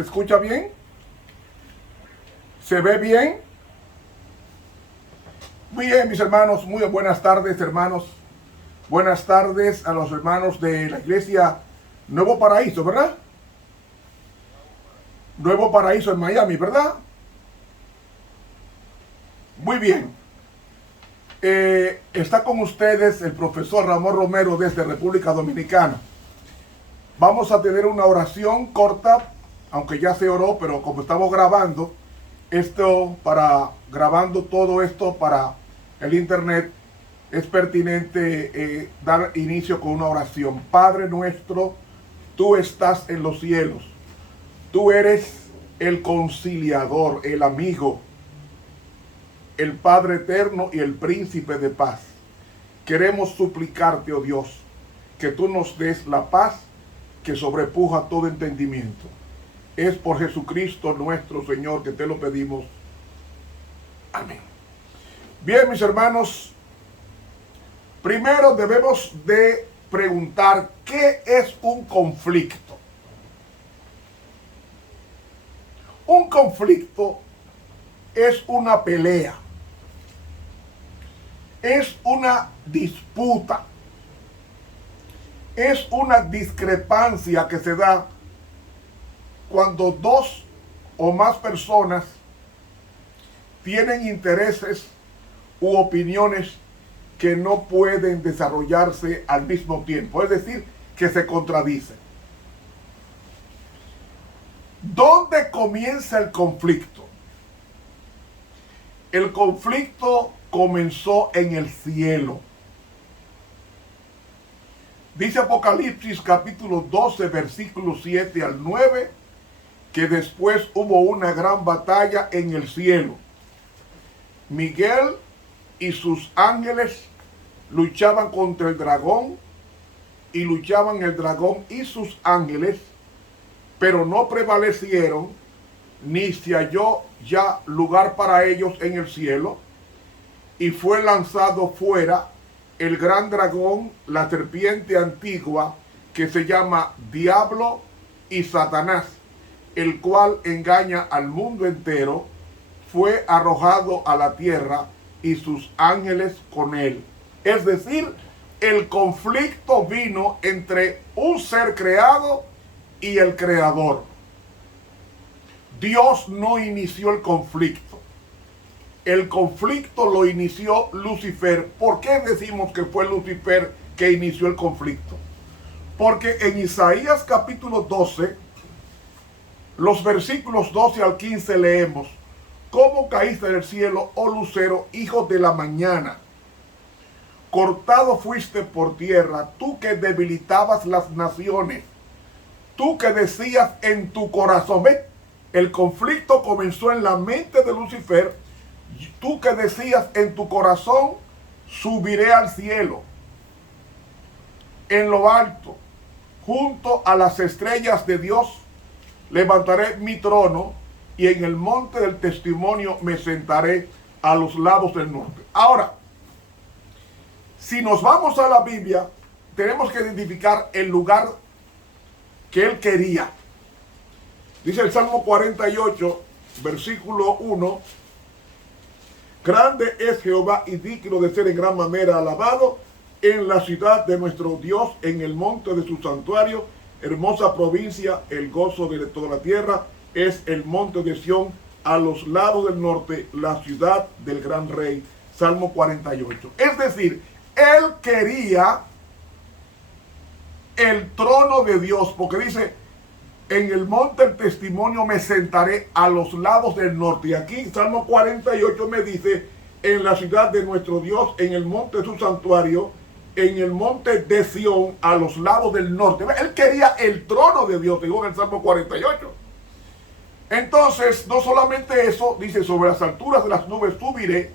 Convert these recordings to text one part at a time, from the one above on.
¿Se escucha bien? ¿Se ve bien? Muy bien, mis hermanos, muy buenas tardes, hermanos. Buenas tardes a los hermanos de la iglesia Nuevo Paraíso, ¿verdad? Nuevo Paraíso en Miami, ¿verdad? Muy bien. Está con ustedes el profesor Ramón Romero desde República Dominicana. Vamos a tener una oración corta, aunque ya se oró, pero como estamos grabando grabando todo esto para el internet, es pertinente dar inicio con una oración. Padre nuestro, tú estás en los cielos. Tú eres el conciliador, el amigo, el Padre eterno y el príncipe de paz. Queremos suplicarte, oh Dios, que tú nos des la paz que sobrepuja todo entendimiento. Es por Jesucristo nuestro Señor que te lo pedimos. Amén. Bien, mis hermanos, primero debemos de preguntar ¿qué es un conflicto? Un conflicto es una pelea, es una disputa, es una discrepancia que se da cuando dos o más personas tienen intereses u opiniones que no pueden desarrollarse al mismo tiempo, es decir, que se contradicen. ¿Dónde comienza el conflicto? El conflicto comenzó en el cielo. Dice Apocalipsis capítulo 12, versículos 7 al 9, que después hubo una gran batalla en el cielo. Miguel y sus ángeles luchaban contra el dragón, y luchaban el dragón y sus ángeles, pero no prevalecieron, ni se halló ya lugar para ellos en el cielo, y fue lanzado fuera el gran dragón, la serpiente antigua, que se llama Diablo y Satanás, el cual engaña al mundo entero. Fue arrojado a la tierra y sus ángeles con él. Es decir, el conflicto vino entre un ser creado y el creador. Dios no inició el conflicto. El conflicto lo inició Lucifer. ¿Por qué decimos que fue Lucifer que inició el conflicto? Porque en Isaías capítulo 12, los versículos 12 al 15 leemos: ¿Cómo caíste del cielo, oh lucero, hijo de la mañana? Cortado fuiste por tierra, tú que debilitabas las naciones, tú que decías en tu corazón. ¿Ves? El conflicto comenzó en la mente de Lucifer. Tú que decías en tu corazón, subiré al cielo, en lo alto, junto a las estrellas de Dios, levantaré mi trono, y en el monte del testimonio me sentaré a los lados del norte. Ahora, si nos vamos a la Biblia, tenemos que identificar el lugar que él quería. Dice el Salmo 48, versículo 1: Grande es Jehová y digno de ser en gran manera alabado en la ciudad de nuestro Dios, en el monte de su santuario. Hermosa provincia, el gozo de toda la tierra es el monte de Sión, a los lados del norte, la ciudad del gran rey. Salmo 48. Es decir, él quería el trono de Dios, porque dice: en el monte del testimonio me sentaré a los lados del norte. Y aquí Salmo 48 me dice: en la ciudad de nuestro Dios, en el monte de su santuario, en el monte de Sión, a los lados del norte. Él quería el trono de Dios, digo, en el Salmo 48. Entonces, no solamente eso, dice: sobre las alturas de las nubes subiré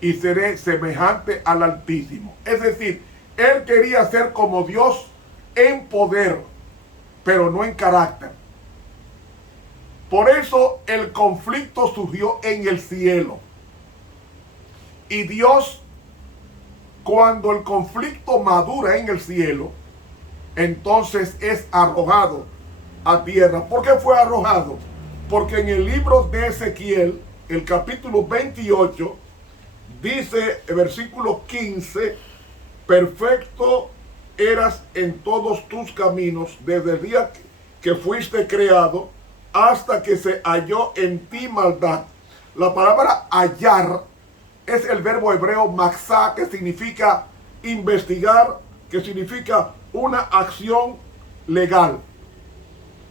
y seré semejante al Altísimo. Es decir, él quería ser como Dios en poder, pero no en carácter. Por eso el conflicto surgió en el cielo. Y Dios, cuando el conflicto madura en el cielo, entonces es arrojado a tierra. ¿Por qué fue arrojado? Porque en el libro de Ezequiel, el capítulo 28, dice el versículo 15, perfecto eras en todos tus caminos desde el día que fuiste creado hasta que se halló en ti maldad. La palabra hallar es el verbo hebreo maxá, que significa investigar, que significa una acción legal.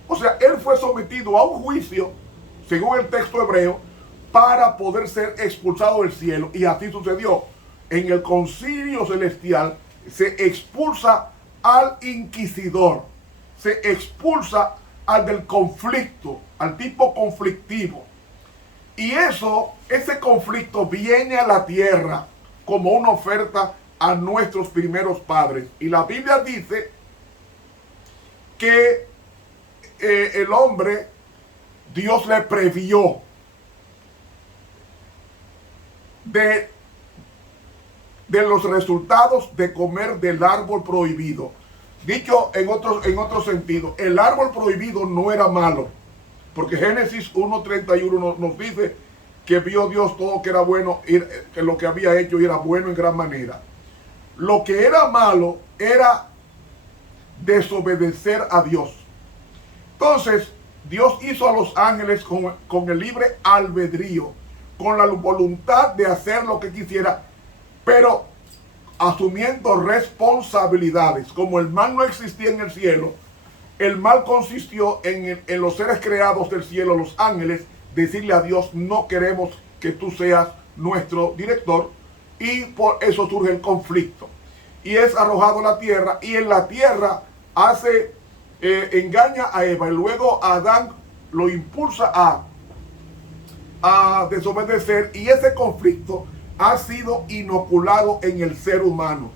O sea, él fue sometido a un juicio, según el texto hebreo, para poder ser expulsado del cielo. Y así sucedió. En el concilio celestial se expulsa al inquisidor, se expulsa al del conflicto, al tipo conflictivo. Y ese conflicto viene a la tierra como una oferta a nuestros primeros padres. Y la Biblia dice que el hombre, Dios le previó de los resultados de comer del árbol prohibido. Dicho en otro sentido, el árbol prohibido no era malo, porque Génesis 1:31 nos dice que vio Dios todo que era bueno, que lo que había hecho era bueno en gran manera. Lo que era malo era desobedecer a Dios. Entonces, Dios hizo a los ángeles con el libre albedrío, con la voluntad de hacer lo que quisiera, pero asumiendo responsabilidades. Como el mal no existía en el cielo, el mal consistió en los seres creados del cielo, los ángeles, decirle a Dios: no queremos que tú seas nuestro director, y por eso surge el conflicto. Y es arrojado a la tierra, y en la tierra engaña a Eva, y luego a Adán lo impulsa a desobedecer, y ese conflicto ha sido inoculado en el ser humano.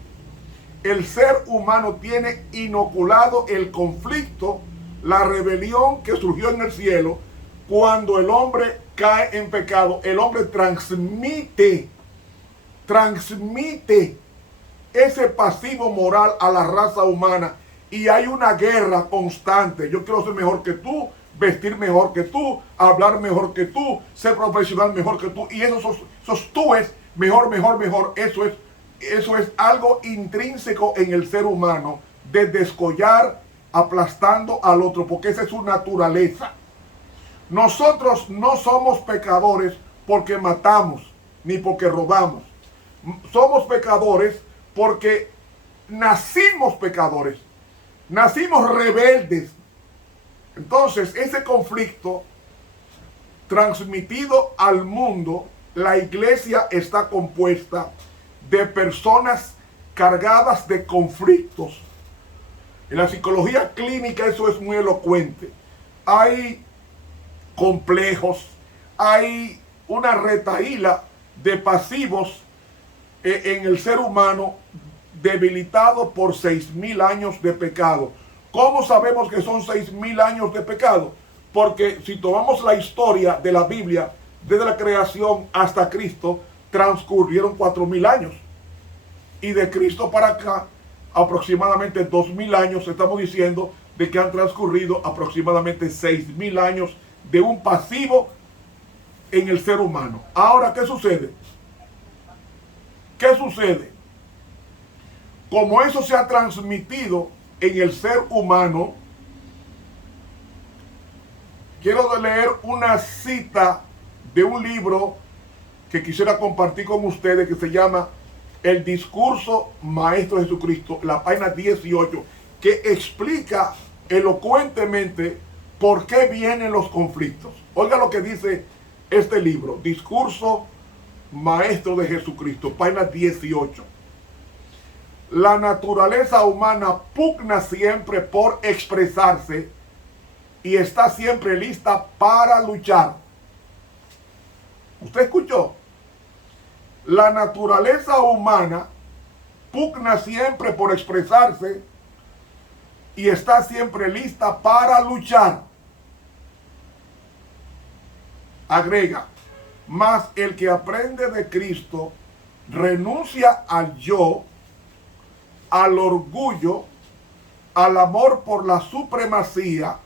El ser humano tiene inoculado el conflicto, la rebelión que surgió en el cielo. Cuando el hombre cae en pecado, el hombre transmite ese pasivo moral a la raza humana, y hay una guerra constante. Yo quiero ser mejor que tú, vestir mejor que tú, hablar mejor que tú, ser profesional mejor que tú, y esos tú es mejor. Eso es algo intrínseco en el ser humano, de descollar aplastando al otro, porque esa es su naturaleza. Nosotros no somos pecadores porque matamos, ni porque robamos. Somos pecadores porque nacimos pecadores, nacimos rebeldes. Entonces, ese conflicto transmitido al mundo, la iglesia está compuesta de personas cargadas de conflictos. En la psicología clínica eso es muy elocuente. Hay complejos, hay una retahíla de pasivos en el ser humano, debilitado por 6,000 años de pecado. ¿Cómo sabemos que son 6,000 años de pecado? Porque si tomamos la historia de la Biblia, desde la creación hasta Cristo, transcurrieron 4,000 años. Y de Cristo para acá, aproximadamente 2,000 años. Estamos diciendo de que han transcurrido aproximadamente 6,000 años de un pasivo en el ser humano. Ahora, ¿qué sucede? ¿Qué sucede? Como eso se ha transmitido en el ser humano, quiero leer una cita de un libro que quisiera compartir con ustedes, que se llama El Discurso Maestro de Jesucristo, la página 18, que explica elocuentemente por qué vienen los conflictos. Oiga lo que dice este libro, Discurso Maestro de Jesucristo, página 18. La naturaleza humana pugna siempre por expresarse y está siempre lista para luchar. ¿Usted escuchó? La naturaleza humana pugna siempre por expresarse y está siempre lista para luchar. Agrega, mas el que aprende de Cristo renuncia al yo, al orgullo, al amor por la supremacía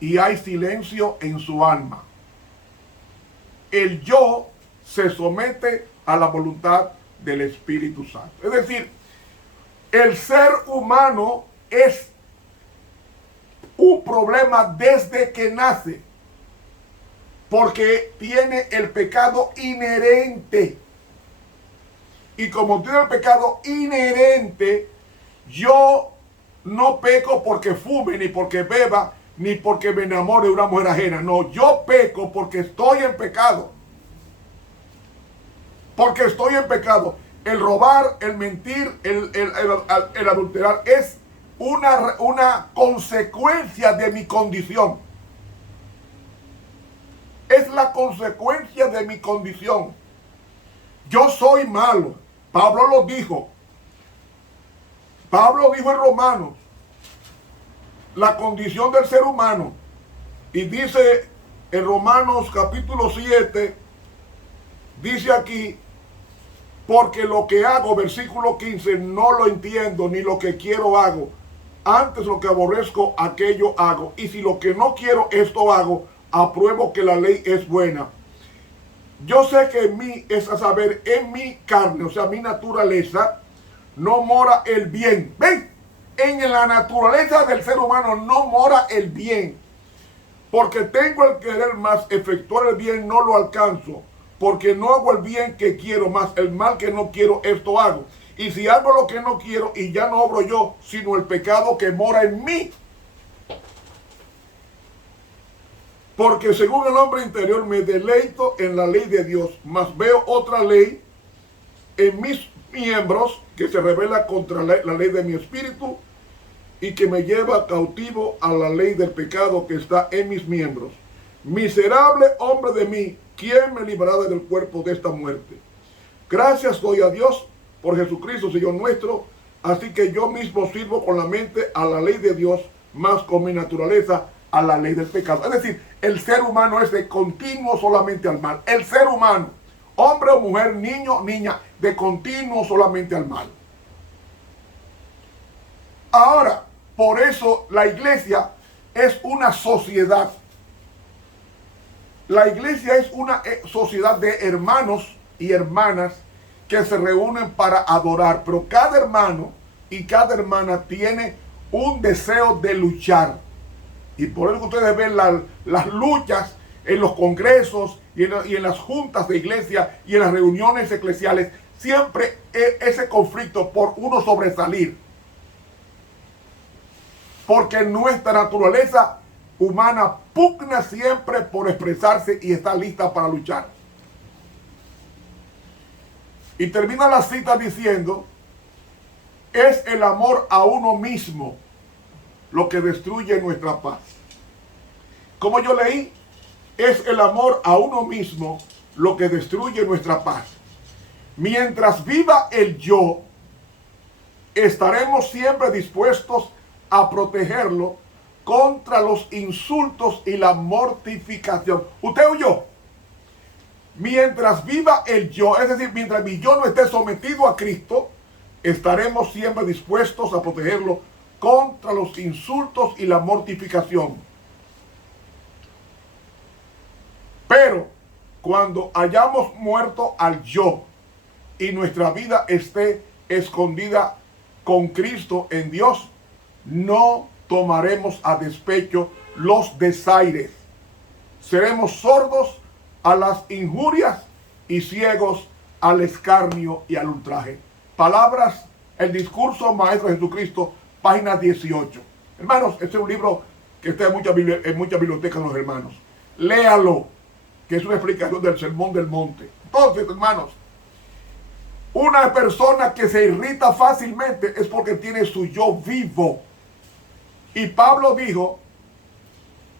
y hay silencio en su alma. El yo se somete a la voluntad del Espíritu Santo. Es decir, el ser humano es un problema desde que nace, porque tiene el pecado inherente. Y como tiene el pecado inherente, yo no peco porque fume, ni porque beba, ni porque me enamore de una mujer ajena. No, yo peco porque estoy en pecado. Porque estoy en pecado. El robar, el mentir, el adulterar es una consecuencia de mi condición. Es la consecuencia de mi condición. Yo soy malo. Pablo lo dijo. Pablo dijo en Romanos la condición del ser humano. Y dice en Romanos capítulo 7, dice aquí, porque lo que hago, versículo 15, no lo entiendo, ni lo que quiero hago. Antes lo que aborrezco, aquello hago. Y si lo que no quiero, esto hago, apruebo que la ley es buena. Yo sé que en mí, es a saber, en mi carne, o sea, mi naturaleza, no mora el bien. ¿Ven? En la naturaleza del ser humano no mora el bien. Porque tengo el querer más, efectuar el bien no lo alcanzo. Porque no hago el bien que quiero, más el mal que no quiero, esto hago. Y si hago lo que no quiero, y ya no obro yo, sino el pecado que mora en mí. Porque según el hombre interior me deleito en la ley de Dios, mas veo otra ley en mis miembros que se revela contra la ley de mi espíritu y que me lleva cautivo a la ley del pecado que está en mis miembros. Miserable hombre de mí, ¿quién me librará del cuerpo de esta muerte? Gracias doy a Dios por Jesucristo, Señor nuestro, así que yo mismo sirvo con la mente a la ley de Dios, más con mi naturaleza a la ley del pecado. Es decir, el ser humano es de continuo solamente al mal. El ser humano, hombre o mujer, niño, niña, de continuo solamente al mal. Ahora, por eso la iglesia es una sociedad. La iglesia es una sociedad de hermanos y hermanas que se reúnen para adorar. Pero cada hermano y cada hermana tiene un deseo de luchar. Y por eso ustedes ven las luchas en los congresos y en las juntas de iglesia y en las reuniones eclesiales. Siempre ese conflicto por uno sobresalir. Porque nuestra naturaleza humana pugna siempre por expresarse y está lista para luchar. Y termina la cita diciendo, es el amor a uno mismo lo que destruye nuestra paz. Como yo leí, es el amor a uno mismo lo que destruye nuestra paz. Mientras viva el yo, estaremos siempre dispuestos a protegerlo contra los insultos y la mortificación. ¿Usted oyó? Mientras viva el yo, es decir, mientras mi yo no esté sometido a Cristo, estaremos siempre dispuestos a protegerlo contra los insultos y la mortificación. Pero cuando hayamos muerto al yo y nuestra vida esté escondida con Cristo en Dios, no tomaremos a despecho los desaires. Seremos sordos a las injurias y ciegos al escarnio y al ultraje. Palabras, el discurso maestro de Jesucristo, página 18. Hermanos, este es un libro que está en muchas bibliotecas de los hermanos. Léalo, que es una explicación del Sermón del Monte. Entonces, hermanos, una persona que se irrita fácilmente es porque tiene su yo vivo. Y Pablo dijo,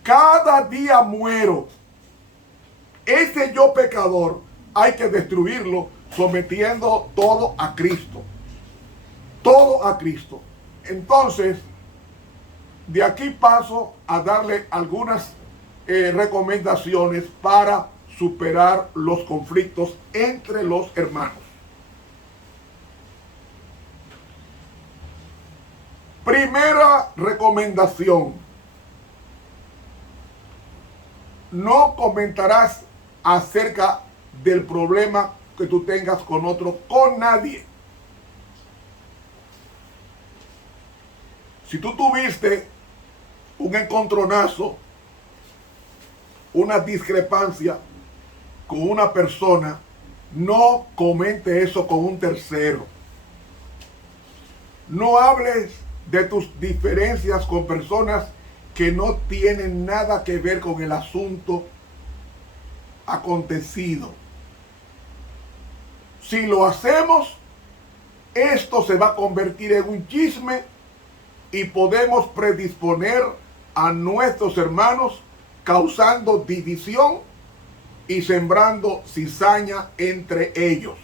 cada día muero. Ese yo pecador hay que destruirlo sometiendo todo a Cristo. Todo a Cristo. Entonces, de aquí paso a darle algunas recomendaciones para superar los conflictos entre los hermanos. Primera recomendación: no comentarás acerca del problema que tú tengas con otro, con nadie. Si tú tuviste un encontronazo, una discrepancia con una persona, no comente eso con un tercero. No hables de tus diferencias con personas que no tienen nada que ver con el asunto acontecido. Si lo hacemos, esto se va a convertir en un chisme y podemos predisponer a nuestros hermanos causando división y sembrando cizaña entre ellos.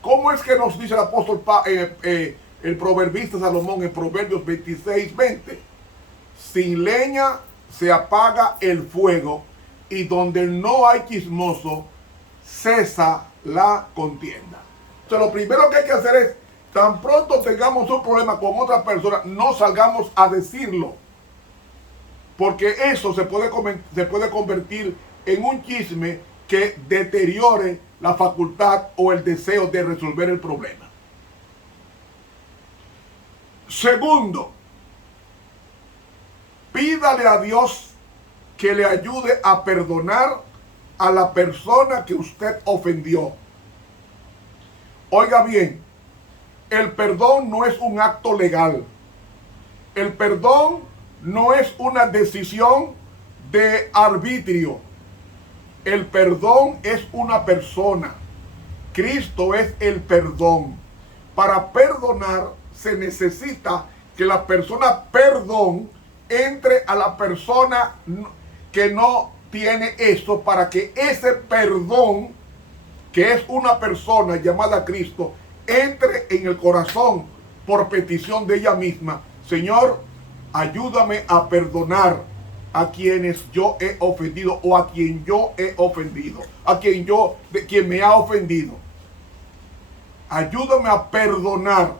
¿Cómo es que nos dice el apóstol el proverbista Salomón en Proverbios 26:20? Sin leña se apaga el fuego, y donde no hay chismoso, cesa la contienda. Entonces, lo primero que hay que hacer es, tan pronto tengamos un problema con otra persona, no salgamos a decirlo, porque eso se puede convertir en un chisme que deteriore la facultad o el deseo de resolver el problema. Segundo, pídale a Dios que le ayude a perdonar a la persona que usted ofendió. Oiga bien, el perdón no es un acto legal. El perdón no es una decisión de arbitrio. El perdón es una persona. Cristo es el perdón. Para perdonar se necesita que la persona perdón entre a la persona que no tiene eso, para que ese perdón, que es una persona llamada Cristo, entre en el corazón por petición de ella misma. Señor, ayúdame a perdonar a quienes yo he ofendido, o a quien yo he ofendido, quien me ha ofendido. Ayúdame a perdonar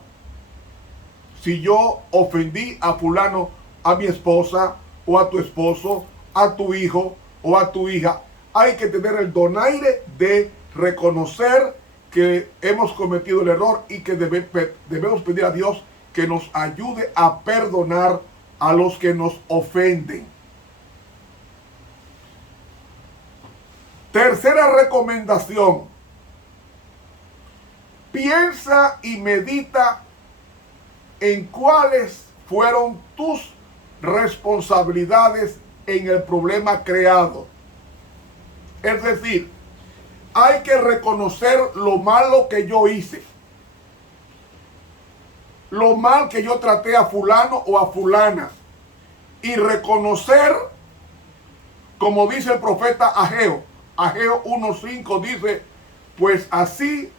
si yo ofendí a fulano, a mi esposa, o a tu esposo, a tu hijo o a tu hija. Hay que tener el donaire de reconocer que hemos cometido el error y que debemos pedir a Dios que nos ayude a perdonar a los que nos ofenden. Tercera recomendación: piensa y medita en cuáles fueron tus responsabilidades en el problema creado. Es decir, hay que reconocer lo malo que yo hice, lo mal que yo traté a fulano o a fulana, y reconocer, como dice el profeta Ageo 1:5, dice: pues así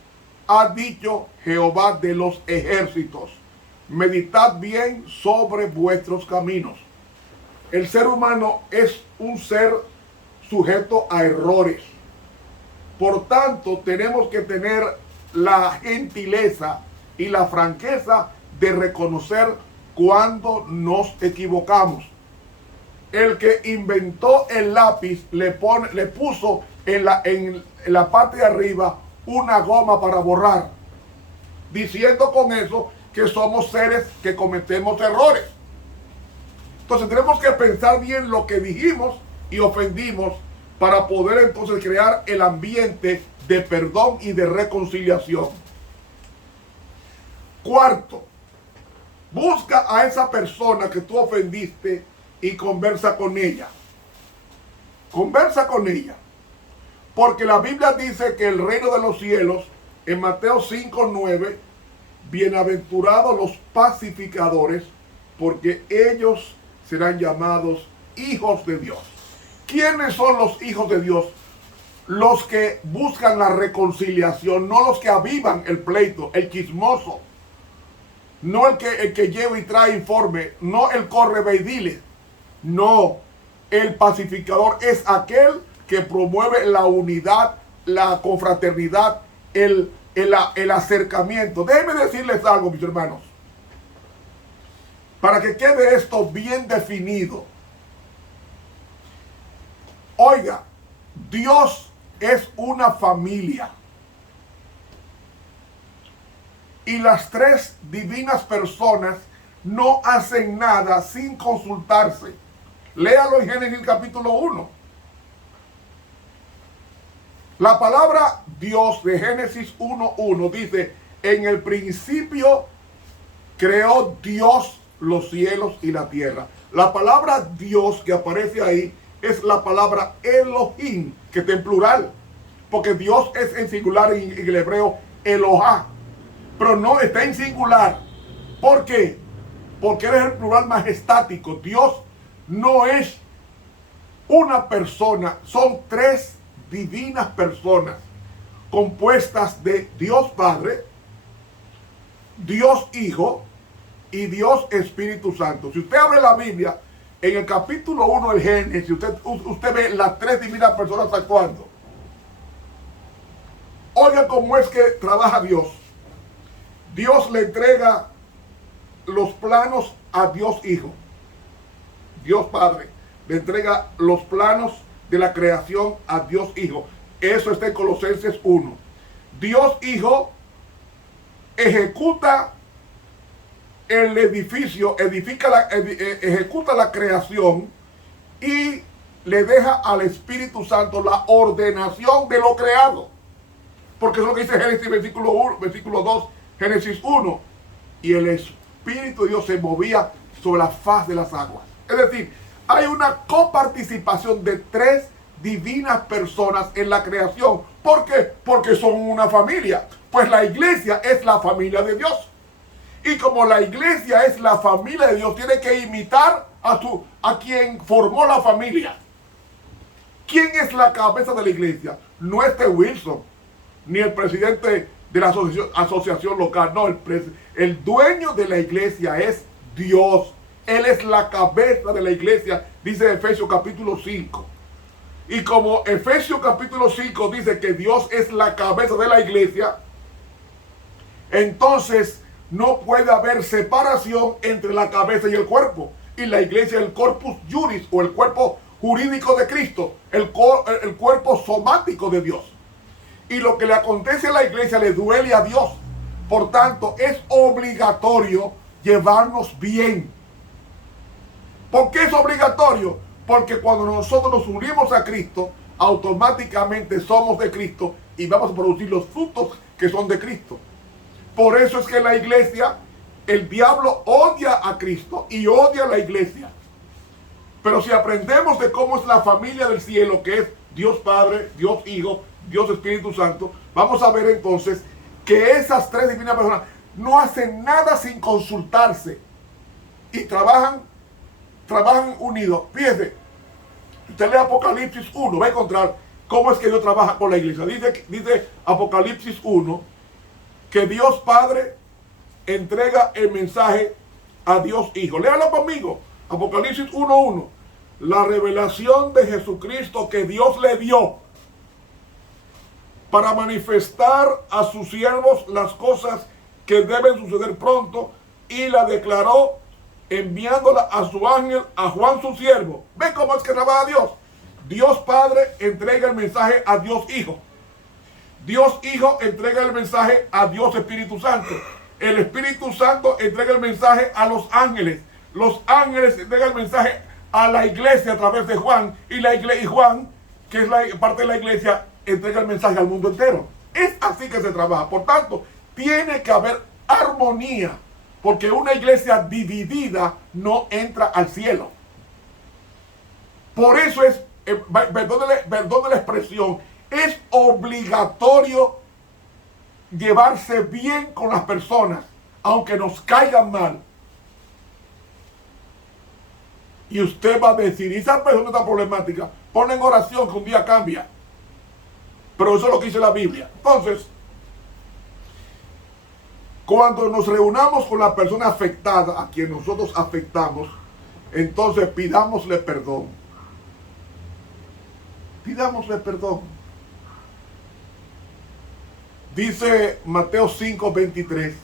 ha dicho Jehová de los ejércitos, meditad bien sobre vuestros caminos. El ser humano es un ser sujeto a errores. Por tanto, tenemos que tener la gentileza y la franqueza de reconocer cuando nos equivocamos. El que inventó el lápiz le puso en la parte de arriba una goma para borrar, diciendo con eso que somos seres que cometemos errores. Entonces tenemos que pensar bien lo que dijimos y ofendimos para poder entonces crear el ambiente de perdón y de reconciliación. Cuarto, busca a esa persona que tú ofendiste y conversa con ella. Conversa con ella. Porque la Biblia dice que el reino de los cielos, en Mateo 5:9, bienaventurados los pacificadores, porque ellos serán llamados hijos de Dios. ¿Quiénes son los hijos de Dios? Los que buscan la reconciliación, no los que avivan el pleito, el chismoso, no el que lleva y trae informe, no el corre ve y dile. No, el pacificador es aquel que promueve la unidad, la confraternidad, el acercamiento. Déjenme decirles algo, mis hermanos, para que quede esto bien definido. Oiga, Dios es una familia. Y las tres divinas personas no hacen nada sin consultarse. Léalo en Génesis capítulo 1. La palabra Dios de Génesis 1:1 dice: en el principio creó Dios los cielos y la tierra. La palabra Dios que aparece ahí es la palabra Elohim, que está en plural, porque Dios es en singular en el hebreo Elohá, pero no está en singular. ¿Por qué? Porque es el plural majestático. Dios no es una persona, son tres divinas personas compuestas de Dios Padre, Dios Hijo y Dios Espíritu Santo. Si usted abre la Biblia, en el capítulo 1 del Génesis, usted ve las tres divinas personas actuando. Oiga cómo es que trabaja Dios. Dios le entrega los planos a Dios Hijo. Dios Padre le entrega los planos de la creación a Dios Hijo. Eso está en Colosenses 1. Dios Hijo ejecuta el edificio, ejecuta la creación y le deja al Espíritu Santo la ordenación de lo creado. Porque eso es lo que dice Génesis versículo 2, Génesis 1. Y el Espíritu de Dios se movía sobre la faz de las aguas. Es decir, hay una coparticipación de tres divinas personas en la creación. ¿Por qué? Porque son una familia. Pues la iglesia es la familia de Dios. Y como la iglesia es la familia de Dios, tiene que imitar a quien formó la familia. ¿Quién es la cabeza de la iglesia? No es Wilson, ni el presidente de la asociación local. No, el dueño de la iglesia es Dios. Él es la cabeza de la iglesia, dice Efesios capítulo 5. Y como Efesios capítulo 5 dice que Dios es la cabeza de la iglesia, entonces no puede haber separación entre la cabeza y el cuerpo. Y la iglesia es el corpus juris, o el cuerpo jurídico de Cristo, el cuerpo somático de Dios. Y lo que le acontece a la iglesia le duele a Dios. Por tanto, es obligatorio llevarnos bien. ¿Por qué es obligatorio? Porque cuando nosotros nos unimos a Cristo, automáticamente somos de Cristo y vamos a producir los frutos que son de Cristo. Por eso es que la iglesia, el diablo odia a Cristo y odia a la iglesia. Pero si aprendemos de cómo es la familia del cielo, que es Dios Padre, Dios Hijo, Dios Espíritu Santo, vamos a ver entonces que esas tres divinas personas no hacen nada sin consultarse y trabajan unidos. Fíjese, usted lee Apocalipsis 1, va a encontrar cómo es que Dios trabaja con la iglesia. Dice Apocalipsis 1 que Dios Padre entrega el mensaje a Dios Hijo. Léalo conmigo. Apocalipsis 1:1. La revelación de Jesucristo que Dios le dio para manifestar a sus siervos las cosas que deben suceder pronto, y la declaró enviándola a su ángel, a Juan su siervo. ¿Ven cómo es que trabaja Dios? Dios Padre entrega el mensaje a Dios Hijo. Dios Hijo entrega el mensaje a Dios Espíritu Santo. El Espíritu Santo entrega el mensaje a los ángeles. Los ángeles entregan el mensaje a la iglesia a través de Juan. Y Juan, que es la parte de la iglesia, entrega el mensaje al mundo entero. Es así que se trabaja. Por tanto, tiene que haber armonía, porque una iglesia dividida no entra al cielo. Por eso es, perdón la expresión, es obligatorio llevarse bien con las personas, aunque nos caigan mal. Y usted va a decir, ¿y esa persona está problemática? Ponle en oración que un día cambia. Pero eso es lo que dice la Biblia. Entonces, cuando nos reunamos con la persona afectada, a quien nosotros afectamos, entonces pidámosle perdón. Pidámosle perdón. Dice Mateo 5:23.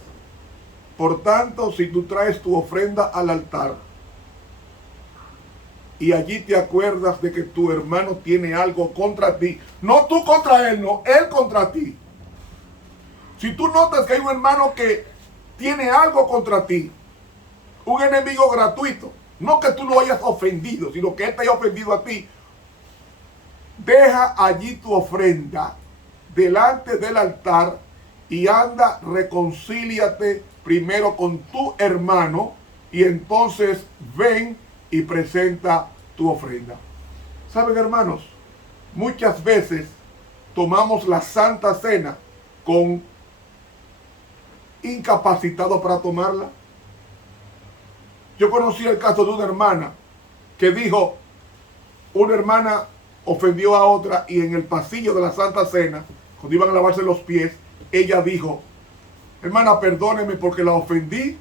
Por tanto, si tú traes tu ofrenda al altar y allí te acuerdas de que tu hermano tiene algo contra ti. No tú contra él, no, él contra ti. Si tú notas que hay un hermano que tiene algo contra ti, un enemigo gratuito, no que tú lo hayas ofendido, sino que él te haya ofendido a ti, deja allí tu ofrenda delante del altar y anda, reconcíliate primero con tu hermano y entonces ven y presenta tu ofrenda. ¿Saben, hermanos? Muchas veces tomamos la Santa Cena con incapacitados para tomarla. Yo conocí el caso de una hermana que dijo, una hermana ofendió a otra y en el pasillo de la Santa Cena, cuando iban a lavarse los pies, ella dijo, hermana, perdóneme porque la ofendí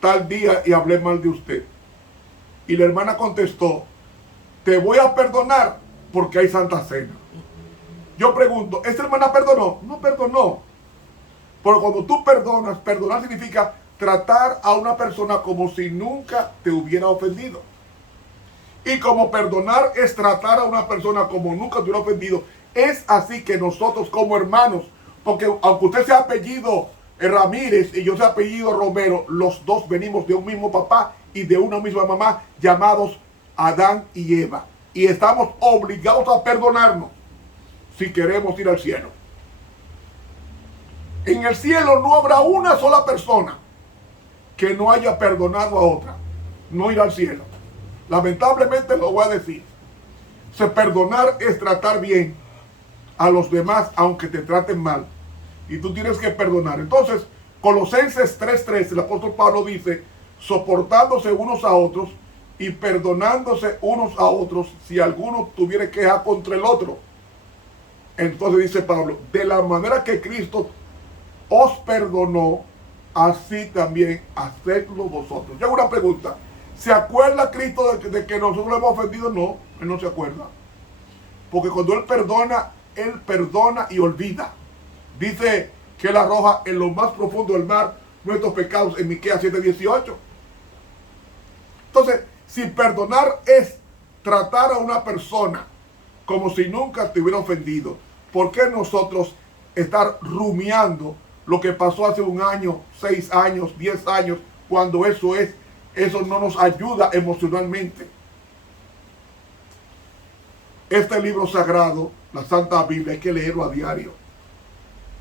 tal día y hablé mal de usted. Y la hermana contestó, te voy a perdonar porque hay Santa Cena. Yo pregunto, ¿esta hermana perdonó? No perdonó. Porque cuando tú perdonas, perdonar significa tratar a una persona como si nunca te hubiera ofendido. Y como perdonar es tratar a una persona como nunca te hubiera ofendido, es así que nosotros como hermanos, porque aunque usted sea apellido Ramírez y yo sea apellido Romero, los dos venimos de un mismo papá y de una misma mamá, llamados Adán y Eva. Y estamos obligados a perdonarnos si queremos ir al cielo. En el cielo no habrá una sola persona que no haya perdonado a otra. No irá al cielo. Lamentablemente lo voy a decir. Perdonar es tratar bien a los demás aunque te traten mal. Y tú tienes que perdonar. Entonces, Colosenses 3:3, el apóstol Pablo dice, soportándose unos a otros y perdonándose unos a otros si alguno tuviera queja contra el otro. Entonces dice Pablo, de la manera que Cristo os perdonó, así también hacedlo vosotros. Yo hago una pregunta. ¿Se acuerda Cristo de que nosotros lo hemos ofendido? No, Él no se acuerda. Porque cuando Él perdona y olvida. Dice que Él arroja en lo más profundo del mar nuestros pecados en Miqueas 7:18. Entonces, si perdonar es tratar a una persona como si nunca te hubiera ofendido, ¿por qué nosotros estar rumiando lo que pasó hace un año, 6 años, 10 años, cuando eso no nos ayuda emocionalmente? Este libro sagrado, la Santa Biblia, hay que leerlo a diario.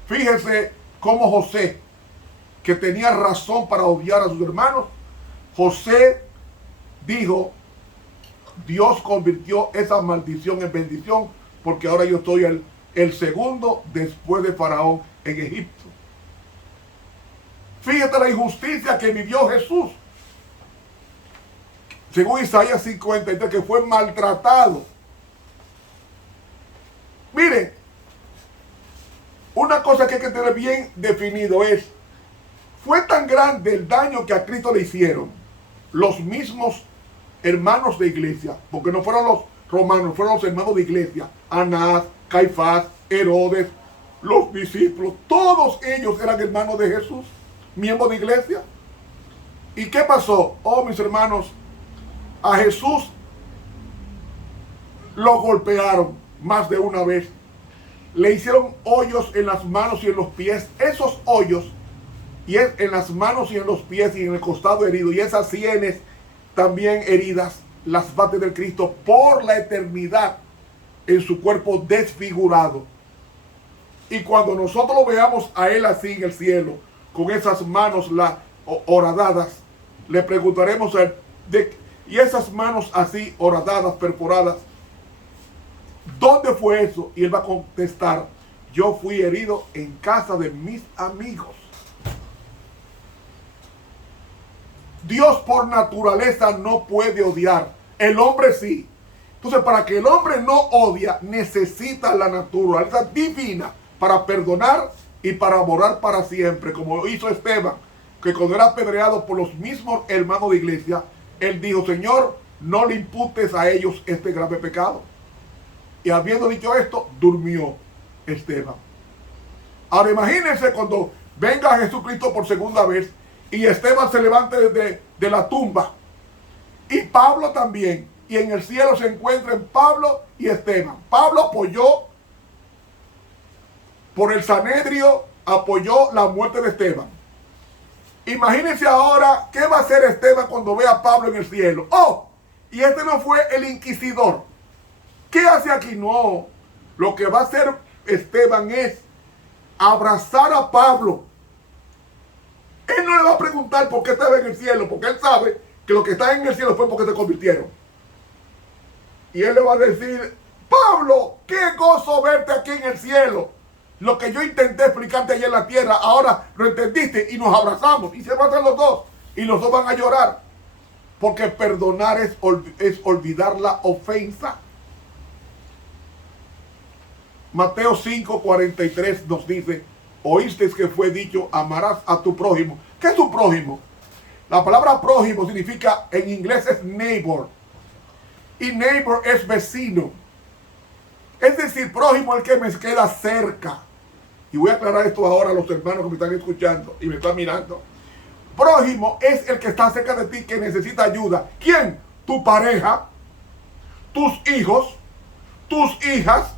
Fíjese cómo José, que tenía razón para odiar a sus hermanos, José dijo, Dios convirtió esa maldición en bendición, porque ahora yo soy el segundo después de Faraón en Egipto. Fíjate la injusticia que vivió Jesús. Según Isaías 50, que fue maltratado. Miren, una cosa que hay que tener bien definido es, fue tan grande el daño que a Cristo le hicieron los mismos hermanos de iglesia, porque no fueron los romanos, fueron los hermanos de iglesia, Anás, Caifás, Herodes, los discípulos, todos ellos eran hermanos de Jesús, miembros de iglesia. ¿Y qué pasó? Oh, mis hermanos, a Jesús lo golpearon más de una vez. Le hicieron hoyos en las manos y en los pies. Esos hoyos, y en las manos y en los pies y en el costado herido, y esas sienes también heridas, las bates del Cristo por la eternidad en su cuerpo desfigurado. Y cuando nosotros lo veamos a Él así en el cielo, con esas manos horadadas, le preguntaremos a Él, y esas manos así horadadas, perforadas, ¿dónde fue eso? Y Él va a contestar, yo fui herido en casa de mis amigos. Dios por naturaleza no puede odiar. El hombre sí. Entonces, para que el hombre no odia, necesita la naturaleza divina para perdonar y para morar para siempre, como hizo Esteban, que cuando era apedreado por los mismos hermanos de iglesia, él dijo, Señor, no le imputes a ellos este grave pecado. Y habiendo dicho esto, durmió Esteban. Ahora imagínense cuando venga Jesucristo por segunda vez y Esteban se levante de la tumba. Y Pablo también. y en el cielo se encuentran Pablo y Esteban. Pablo apoyó por el Sanedrio, apoyó la muerte de Esteban. Imagínense ahora qué va a hacer Esteban cuando vea a Pablo en el cielo. Oh, y este no fue el inquisidor. ¿Qué hace aquí? No, lo que va a hacer Esteban es abrazar a Pablo. Él no le va a preguntar por qué estaba en el cielo, porque él sabe que lo que está en el cielo fue porque se convirtieron. Y él le va a decir, Pablo, qué gozo verte aquí en el cielo. Lo que yo intenté explicarte allá en la tierra, ahora lo entendiste y nos abrazamos. Y se van a hacer los dos. Y los dos van a llorar. Porque perdonar es olvidar la ofensa. Mateo 5:43 nos dice, oísteis que fue dicho, amarás a tu prójimo. ¿Qué es tu prójimo? La palabra prójimo significa, en inglés es neighbor. Y neighbor es vecino. Es decir, prójimo es el que me queda cerca. Y voy a aclarar esto ahora a los hermanos que me están escuchando y me están mirando. Prójimo es el que está cerca de ti, que necesita ayuda. ¿Quién? Tu pareja, tus hijos, tus hijas,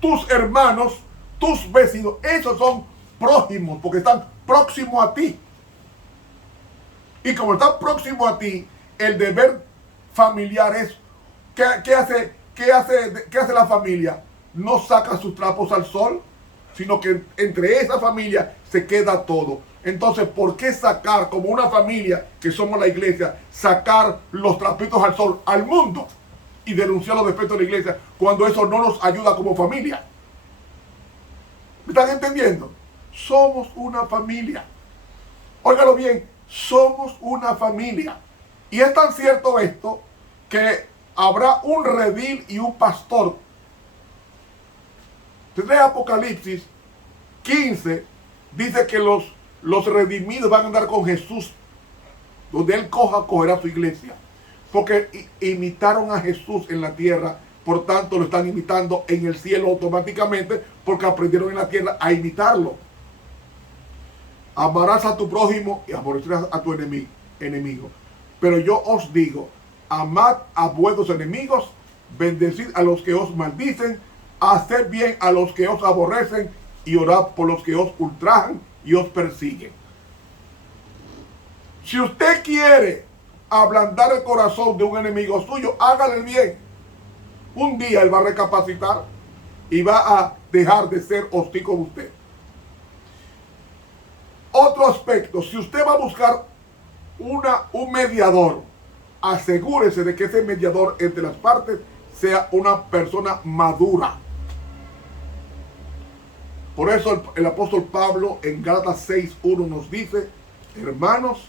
tus hermanos, tus vecinos. Esos son prójimos porque están próximos a ti. Y como están próximos a ti, el deber familiar es, ¿qué hace la familia? No saca sus trapos al sol, sino que entre esa familia se queda todo. Entonces, ¿por qué sacar, como una familia que somos la iglesia, sacar los trapitos al sol al mundo y denunciar los defectos de la iglesia cuando eso no nos ayuda como familia? ¿Me están entendiendo? Somos una familia. Óigalo bien, somos una familia. Y es tan cierto esto que habrá un redil y un pastor. Desde Apocalipsis 15 dice que los redimidos van a andar con Jesús. Donde Él cogerá su iglesia. Porque imitaron a Jesús en la tierra, por tanto lo están imitando en el cielo automáticamente, porque aprendieron en la tierra a imitarlo. Amarás a tu prójimo y aborrecerás a tu enemigo. Pero yo os digo, amad a vuestros enemigos, bendecid a los que os maldicen, haced bien a los que os aborrecen y orad por los que os ultrajan y os persiguen. Si usted quiere ablandar el corazón de un enemigo suyo, hágale el bien. Un día él va a recapacitar y va a dejar de ser hostil con usted. Otro aspecto, si usted va a buscar un mediador, asegúrese de que ese mediador entre las partes sea una persona madura. Por eso el apóstol Pablo en Gálatas 6:1 nos dice, hermanos,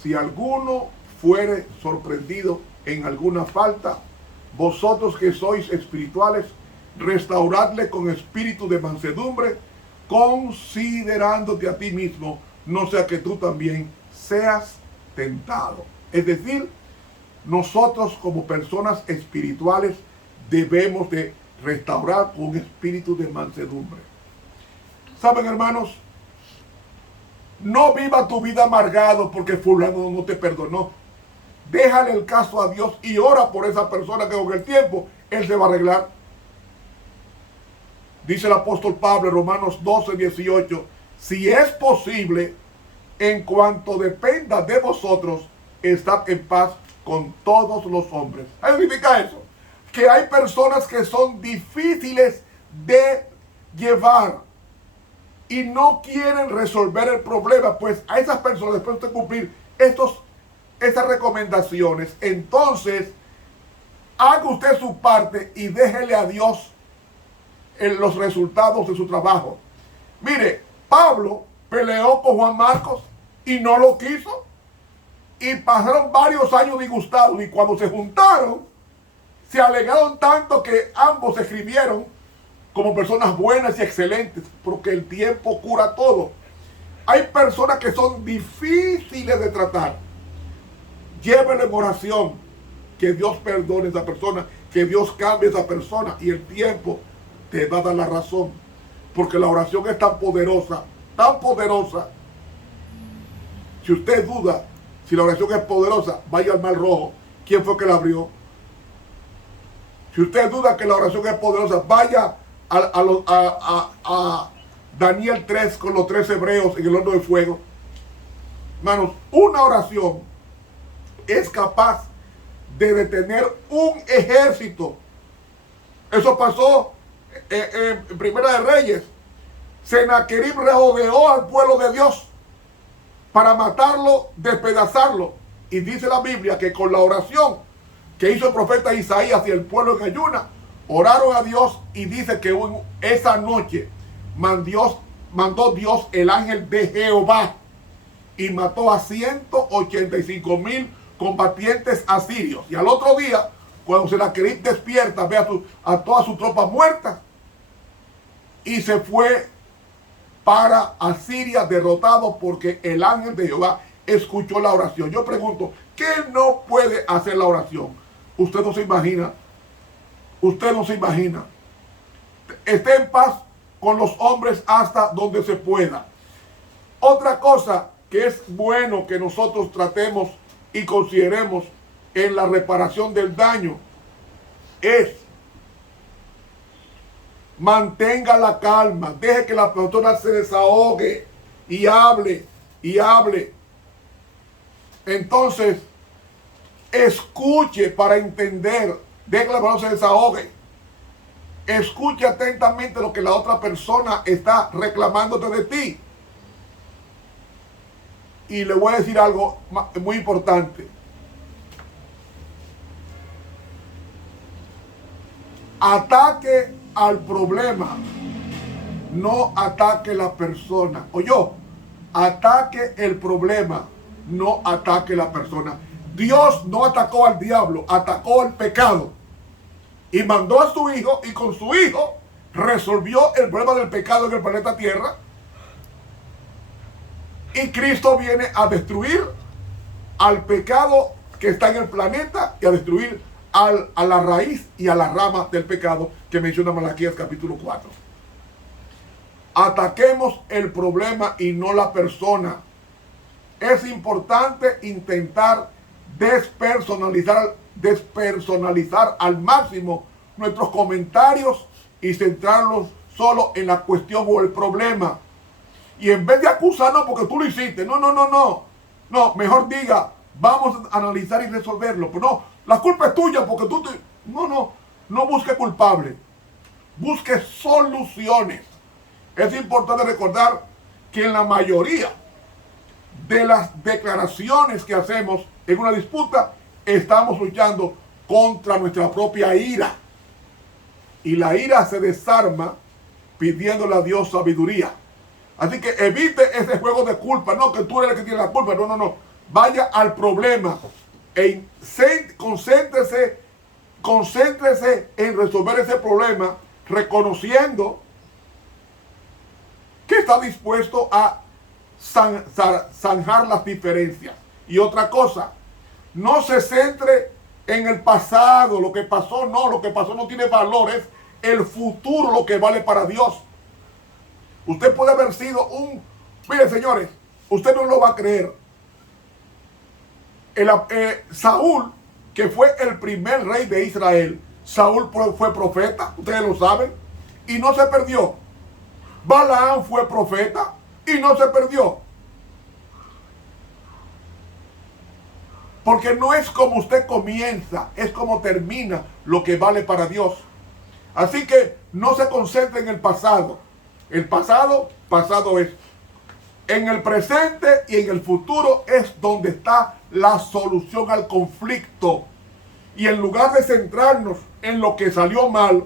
si alguno fuere sorprendido en alguna falta, vosotros que sois espirituales, restauradle con espíritu de mansedumbre, considerándote a ti mismo, no sea que tú también seas tentado. Es decir, nosotros como personas espirituales debemos de restaurar con un espíritu de mansedumbre. ¿Saben, hermanos? No viva tu vida amargado porque fulano no te perdonó. Déjale el caso a Dios y ora por esa persona que con el tiempo Él se va a arreglar. Dice el apóstol Pablo en Romanos 12:18, si es posible, en cuanto dependa de vosotros, estad en paz con todos los hombres. ¿Qué significa eso? Que hay personas que son difíciles de llevar y no quieren resolver el problema, pues a esas personas, después de cumplir estas recomendaciones, entonces haga usted su parte y déjele a Dios los resultados de su trabajo. Mire, Pablo peleó con Juan Marcos y no lo quiso, y pasaron varios años disgustados, y cuando se juntaron se alegaron tanto que ambos escribieron como personas buenas y excelentes, porque el tiempo cura todo. Hay personas que son difíciles de tratar. Llévelo en oración, que Dios perdone a esa persona, que Dios cambie a esa persona, y el tiempo te va a dar la razón, porque la oración es tan poderosa, tan poderosa. Si usted duda si la oración es poderosa, vaya al Mar Rojo. ¿Quién fue que la abrió? Si usted duda que la oración es poderosa, vaya a Daniel 3 con los 3 hebreos en el horno de fuego. Hermanos, una oración es capaz de detener un ejército. Eso pasó en Primera de Reyes. Sennacherib rodeó al pueblo de Dios para matarlo, despedazarlo. Y dice la Biblia que con la oración que hizo el profeta Isaías y el pueblo en ayuna, oraron a Dios, y dice que esa noche mandó Dios el ángel de Jehová y mató a 185,000 combatientes asirios. Y al otro día, cuando Sennacherib despierta, ve a todas sus tropas muertas y se fue para Asiria derrotado, porque el ángel de Jehová escuchó la oración. Yo pregunto, ¿qué no puede hacer la oración? Usted no se imagina. Usted no se imagina. Esté en paz con los hombres hasta donde se pueda. Otra cosa que es bueno que nosotros tratemos y consideremos en la reparación del daño es: mantenga la calma, deje que la persona se desahogue y hable y hable. Entonces, escuche para entender, deje que la persona se desahogue. Escuche atentamente lo que la otra persona está reclamándote de ti. Y le voy a decir algo muy importante. Ataque al problema, no ataque la persona. Oyó, ataque el problema, no ataque la persona. Dios no atacó al diablo, atacó el pecado. Y mandó a su hijo, y con su hijo resolvió el problema del pecado en el planeta Tierra. Y Cristo viene a destruir al pecado que está en el planeta y a destruir a la raíz y a la rama del pecado que menciona Malaquías capítulo 4. Ataquemos el problema y no la persona. Es importante intentar despersonalizar al máximo nuestros comentarios y centrarlos solo en la cuestión o el problema. Y en vez de acusarnos porque tú lo hiciste, no, mejor diga, vamos a analizar y resolverlo. Pero no, la culpa es tuya porque tú te... No busque culpable, busque soluciones. Es importante recordar que en la mayoría de las declaraciones que hacemos en una disputa, estamos luchando contra nuestra propia ira. Y la ira se desarma pidiéndole a Dios sabiduría. Así que evite ese juego de culpa. No, que tú eres el que tiene la culpa. No. Vaya al problema. Concéntrese en resolver ese problema, reconociendo que está dispuesto a zanjar las diferencias. Y otra cosa, no se centre en el pasado, lo que pasó no tiene valor, es el futuro lo que vale para Dios. Usted puede haber sido Miren, señores, usted no lo va a creer. Saúl, que fue el primer rey de Israel, Saúl fue profeta, ustedes lo saben, y no se perdió. Balaam fue profeta y no se perdió. Porque no es como usted comienza, es como termina lo que vale para Dios. Así que no se concentre en el pasado. El pasado es. En el presente y en el futuro es donde está la solución al conflicto. Y en lugar de centrarnos en lo que salió mal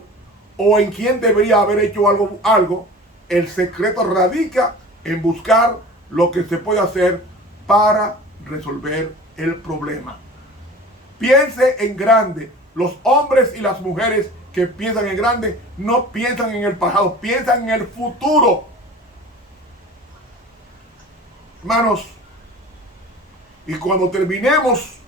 o en quién debería haber hecho algo, el secreto radica en buscar lo que se puede hacer para resolver el problema. Piense en grande. Los hombres y las mujeres que piensan en grande no piensan en el pasado, piensan en el futuro. Hermanos, y cuando terminemos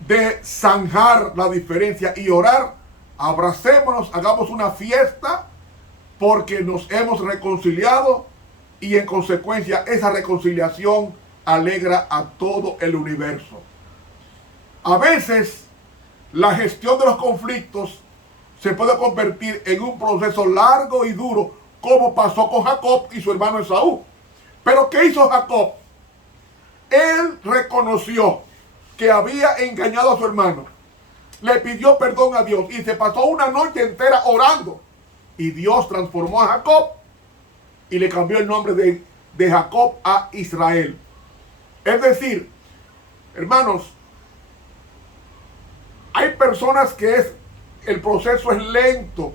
de zanjar la diferencia y orar, abracémonos, hagamos una fiesta, porque nos hemos reconciliado, y en consecuencia esa reconciliación alegra a todo el universo. A veces la gestión de los conflictos se puede convertir en un proceso largo y duro, como pasó con Jacob y su hermano Esaú. Pero ¿qué hizo Jacob? Él reconoció que había engañado a su hermano, le pidió perdón a Dios y se pasó una noche entera orando. Y Dios transformó a Jacob y le cambió el nombre de Jacob a Israel. Es decir, hermanos, hay personas que el proceso es lento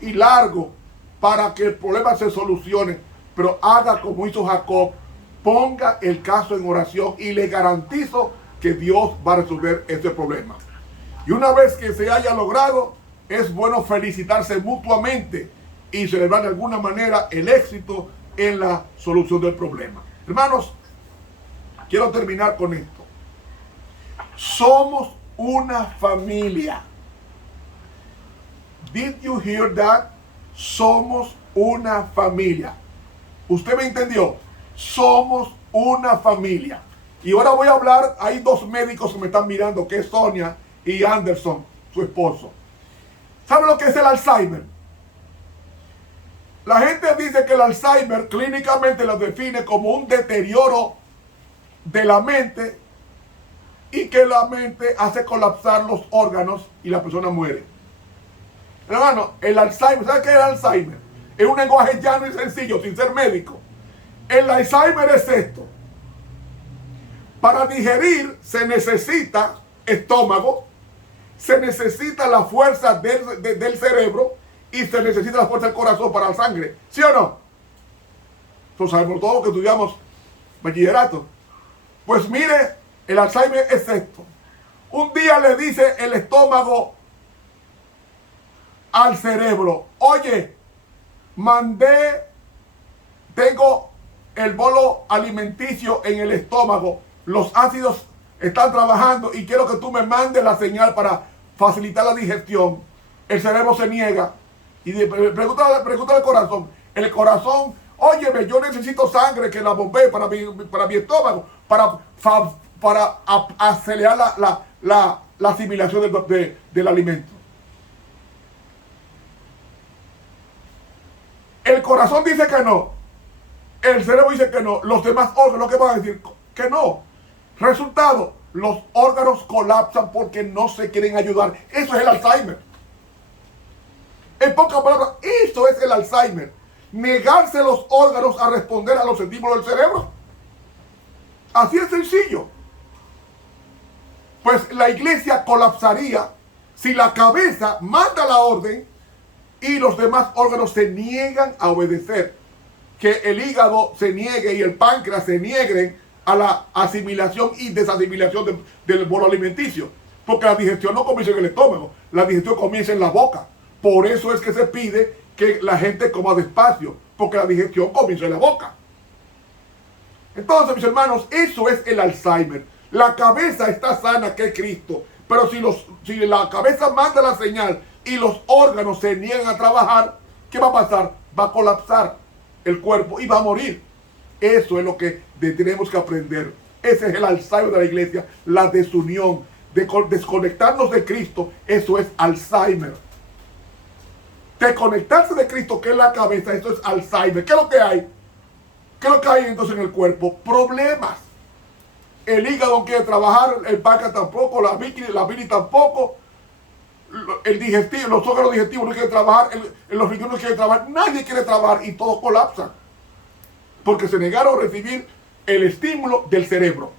y largo para que el problema se solucione, pero haga como hizo Jacob, ponga el caso en oración y le garantizo que Dios va a resolver este problema. Y una vez que se haya logrado, es bueno felicitarse mutuamente y celebrar de alguna manera el éxito en la solución del problema. Hermanos, quiero terminar con esto. Somos una familia. Did you hear that? Somos una familia. ¿Usted me entendió? Somos una familia. Y ahora voy a hablar, hay dos médicos que me están mirando, que es Sonia y Anderson, su esposo. ¿Sabe lo que es el Alzheimer? La gente dice que el Alzheimer clínicamente lo define como un deterioro de la mente y que la mente hace colapsar los órganos y la persona muere. Hermano, el Alzheimer, ¿sabe qué es el Alzheimer? Es un lenguaje llano y sencillo, sin ser médico. El Alzheimer es esto. Para digerir se necesita estómago, se necesita la fuerza del cerebro y se necesita la fuerza del corazón para la sangre. ¿Sí o no? Entonces sabemos todo lo que estudiamos bachillerato. Pues mire, el Alzheimer es esto. Un día le dice el estómago al cerebro: oye, tengo el bolo alimenticio en el estómago, los ácidos están trabajando y quiero que tú me mandes la señal para facilitar la digestión. El cerebro se niega y pregunta al corazón. El corazón: óyeme, yo necesito sangre que la bombee para mi estómago, para acelerar la asimilación del alimento. El corazón dice que no, el cerebro dice que no, los demás órganos, ¿qué van a decir? Que no. Resultado, los órganos colapsan porque no se quieren ayudar. Eso es el Alzheimer. En pocas palabras, eso es el Alzheimer. Negarse los órganos a responder a los estímulos del cerebro. Así es sencillo. Pues la iglesia colapsaría si la cabeza manda la orden y los demás órganos se niegan a obedecer. Que el hígado se niegue y el páncreas se nieguen a la asimilación y desasimilación del bolo alimenticio. Porque la digestión no comienza en el estómago, la digestión comienza en la boca. Por eso es que se pide que la gente coma despacio, porque la digestión comienza en la boca. Entonces, mis hermanos, eso es el Alzheimer. La cabeza está sana, que es Cristo. Pero si la cabeza manda la señal y los órganos se niegan a trabajar, ¿qué va a pasar? Va a colapsar el cuerpo y va a morir. Eso es lo que tenemos que aprender. Ese es el Alzheimer de la iglesia, la desunión, desconectarnos de Cristo. Eso es Alzheimer. Desconectarse de Cristo, que es la cabeza, eso es Alzheimer. ¿Qué es lo que hay? ¿Qué es lo que hay entonces en el cuerpo? Problemas. El hígado no quiere trabajar, el páncreas tampoco, la bilis tampoco, el digestivo, los órganos digestivos no quieren trabajar, los riñones no quieren trabajar, nadie quiere trabajar y todos colapsan. Porque se negaron a recibir el estímulo del cerebro.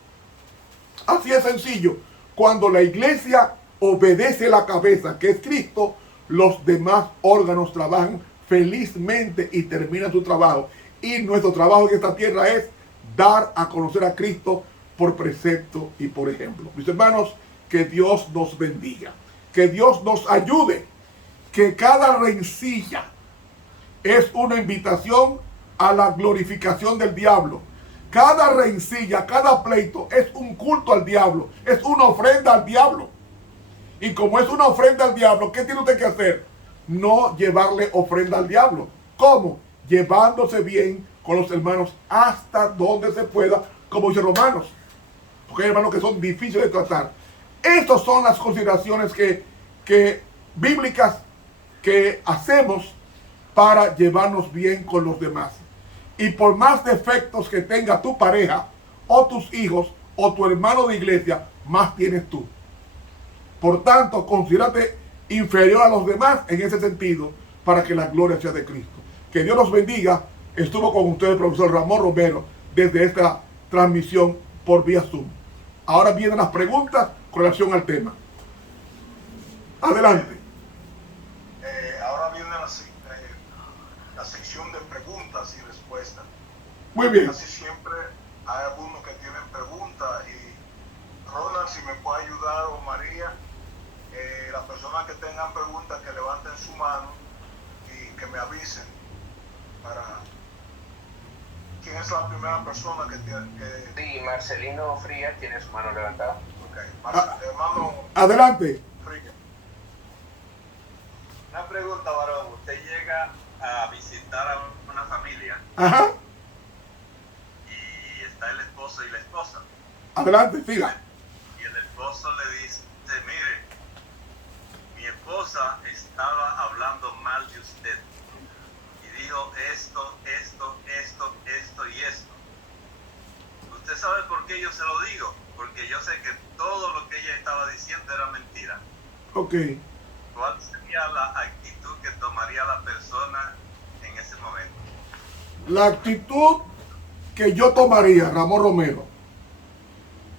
Así es sencillo. Cuando la iglesia obedece la cabeza, que es Cristo, los demás órganos trabajan felizmente y terminan su trabajo. Y nuestro trabajo en esta tierra es dar a conocer a Cristo por precepto y por ejemplo. Mis hermanos, que Dios nos bendiga. Que Dios nos ayude. Que cada rencilla es una invitación a la glorificación del diablo. Cada rencilla, cada pleito es un culto al diablo. Es una ofrenda al diablo. Y como es una ofrenda al diablo, ¿qué tiene usted que hacer? No llevarle ofrenda al diablo. ¿Cómo? Llevándose bien con los hermanos hasta donde se pueda, como dice Romanos. Porque hay hermanos que son difíciles de tratar. Estas son las consideraciones que bíblicas que hacemos para llevarnos bien con los demás. Y por más defectos que tenga tu pareja, o tus hijos, o tu hermano de iglesia, más tienes tú. Por tanto, considérate inferior a los demás en ese sentido, para que la gloria sea de Cristo. Que Dios los bendiga. Estuvo con ustedes el profesor Ramón Romero desde esta transmisión por vía Zoom. Ahora vienen las preguntas con relación al tema. Adelante. Ahora viene la sección de preguntas y respuestas. Muy bien. Casi siempre hay algunos que tienen preguntas y Ronald, si me puede ayudar, o María, las personas que tengan preguntas que levanten su mano y que me avisen para... ¿Quién es la primera persona que tiene que...? Sí, Marcelino Frías tiene su mano levantada. Ok, hermano... Adelante. Frías. Una pregunta, varón. Usted llega a visitar a una familia Ajá. y está el esposo y la esposa. Adelante, siga. Y el esposo le dice, mire, mi esposa estaba hablando mal de usted. Y dijo esto y esto. ¿Usted sabe por qué yo se lo digo? Porque yo sé que todo lo que ella estaba diciendo era mentira. Ok. ¿Cuál sería la actitud que tomaría la persona en ese momento? La actitud que yo tomaría, Ramón Romero,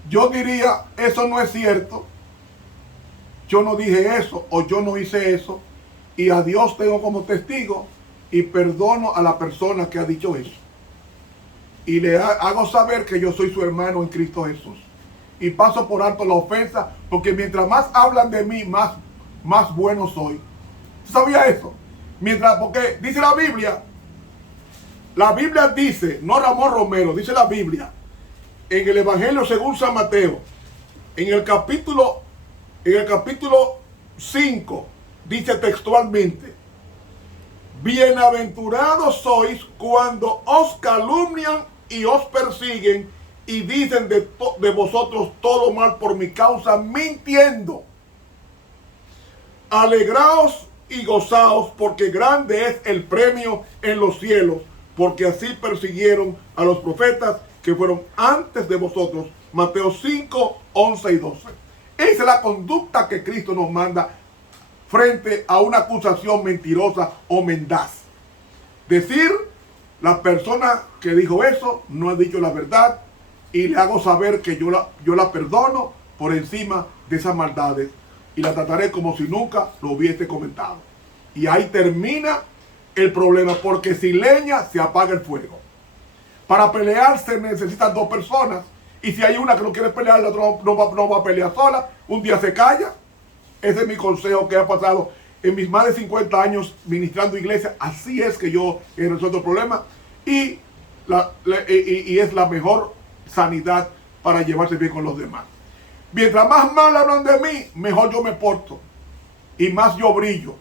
yo diría, eso no es cierto, yo no dije eso, o yo no hice eso, y a Dios tengo como testigo, y perdono a la persona que ha dicho eso. Y le hago saber que yo soy su hermano en Cristo Jesús. Y paso por alto la ofensa, porque mientras más hablan de mí, más bueno soy. ¿Sabía eso? Porque dice la Biblia dice, no Ramón Romero, dice la Biblia, en el Evangelio según San Mateo, en el capítulo 5, dice textualmente, bienaventurados sois cuando os calumnian y os persiguen y dicen de vosotros todo mal por mi causa, mintiendo. Alegraos y gozaos, porque grande es el premio en los cielos, porque así persiguieron a los profetas que fueron antes de vosotros. Mateo 5, 11 y 12. Esa es la conducta que Cristo nos manda frente a una acusación mentirosa o mendaz. Decir, la persona que dijo eso no ha dicho la verdad, y le hago saber que yo la perdono por encima de esas maldades y la trataré como si nunca lo hubiese comentado. Y ahí termina el problema, porque sin leña se apaga el fuego. Para pelear se necesitan dos personas, y si hay una que no quiere pelear, la otra no va a pelear sola, un día se calla. Ese es mi consejo que ha pasado en mis más de 50 años ministrando iglesia. Así es que yo he resuelto el problema, y es la mejor sanidad para llevarse bien con los demás. Mientras más mal hablan de mí, mejor yo me porto y más yo brillo,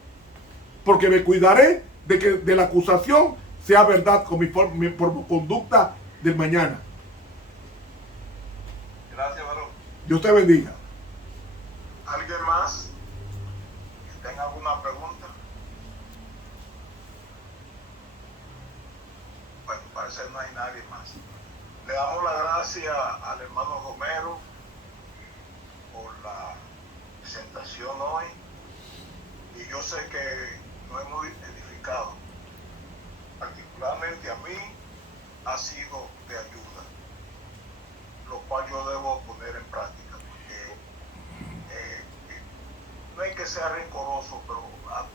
porque me cuidaré de que de la acusación sea verdad con mi conducta del mañana. Gracias, varón. Dios te bendiga. ¿Alguien más que tenga alguna pregunta? Bueno, parece que no hay nadie más. Le damos la gracia al hermano Romero por la presentación hoy, y yo sé que nos hemos edificado. Particularmente a mí ha sido de ayuda, lo cual yo debo poner en práctica, porque no hay que ser rencoroso, pero